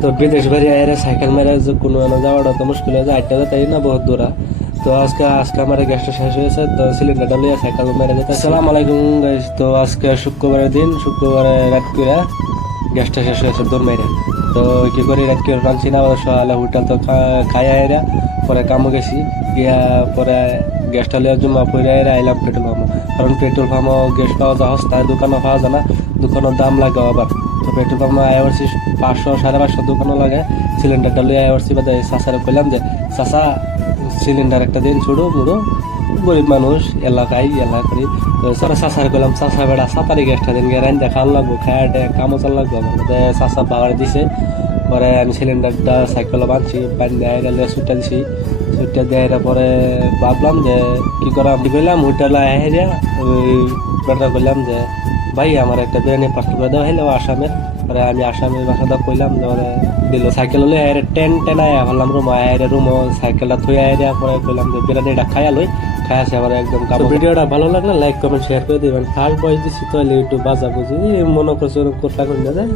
তো বিদেশ বাড়ি আয় সাইকেল মেরে কোনো যাওয়াটা তো মুশকিল হয়ে যায়, আটটা তাই না বহুত দূরা। তো আজকে আমার গ্যাসটা শেষ হয়েছে, তো সিলিন্ডারটা লিয়ে সাইকেল মেরে যেতে। আসসালামু আলাইকুম গাইস। তো আজকে শুক্রবারের দিন, শুক্রবারে রাত করে গ্যাসটা শেষ হয়েছে দৌড় মেরে। তো কি করি, রাত করে রাঁধছি না, সকালে হোটেল তো খাই আইরা পরে কামো গেছি গিয়া পরে গ্যাসটা লিয়ে জমা পড়ে আইরা আইলাম পেট্রোল পাম্প। কারণ পেট্রোল পাম্পও গ্যাস পাওয়া যায় সস্তায়, দোকানও পাওয়া যায় না, দোকানের দাম লাগে আবার। তো পেট্রোল পাম্প আয় করছি 500 550 দোকানও লাগে। সিলিন্ডারটা লিয়ে আয় করছি, বাদে চাচারে কইলাম যে চাচা সিলিন্ডার একটা দিন ছুড়ো মুড়ো, গরিব মানুষ এলাকায় করি। তো চাচারে কইলাম চাচা বেড়া 7 তারিখ গ্যাসটা দিন গিয়ে রাইন দেখান লাগবো, খায় কামও চাল লাগবো আমার। চাচা বাগারে দিছে। পরে আমি সিলিন্ডারটা সাইকেলে বাঁধছি, বান্ধে আইলে সুইটটা দিছি। সুইটটা দিয়ে পরে ভাবলাম যে কি করা কইলাম হোটেলে আইয়া ওই বেটা কইলাম যে ভাই আমার একটা বিরিয়ানি পার্সেল করে দেওয়া হইলো আসামের। পরে আমি আসামের ভাষাটা কইলাম যে মানে দিল সাইকেল হলে টেন আয়া ভাবলাম রুম আয়া রুম সাইকেলটা থুয়ে আয়া পরে কইলাম যে বিরিয়ানিটা খাইয়া লই, খাই আসে আবার একদম কাপড়। ভিডিওটা ভালো লাগলে লাইক কমেন্ট শেয়ার করে দিবেন। ফার্স্ট বয়স দিচ্ছি তো ইউটিউব বাজা বুঝি মনে করছে কোথা করে না যায়।